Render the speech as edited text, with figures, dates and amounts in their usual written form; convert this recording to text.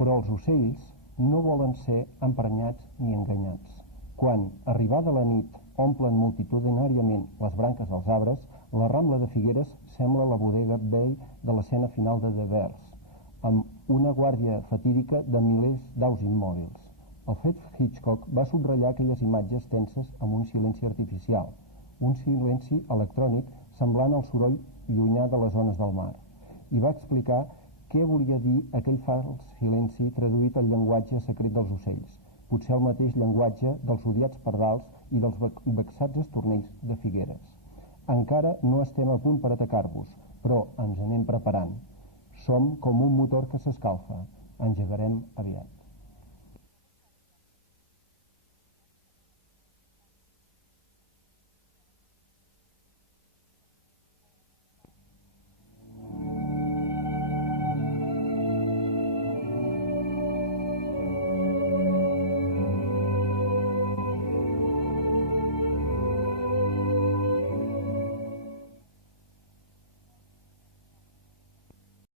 Però els ocells no volen ser emprenyats ni enganyats. Quan, arribada la nit, omplen multitudinàriament les branques dels arbres, la Rambla de Figueres sembla la bodega Bay de l'escena final de The Bears, amb una guàrdia fatídica de milers d'aus immòbils. Alfred Hitchcock va subratllar aquelles imatges tenses amb un silenci artificial, un silenci electrònic semblant al soroll llunyà de les ones del mar, i va explicar què volia dir aquell fals silenci traduït al llenguatge secret dels ocells, potser el mateix llenguatge dels odiats pardals i dels vexats estornells de Figueres. Encara no estem a punt per atacar-vos, però ens anem preparant. Som com un motor que s'escalfa. Engegarem aviat.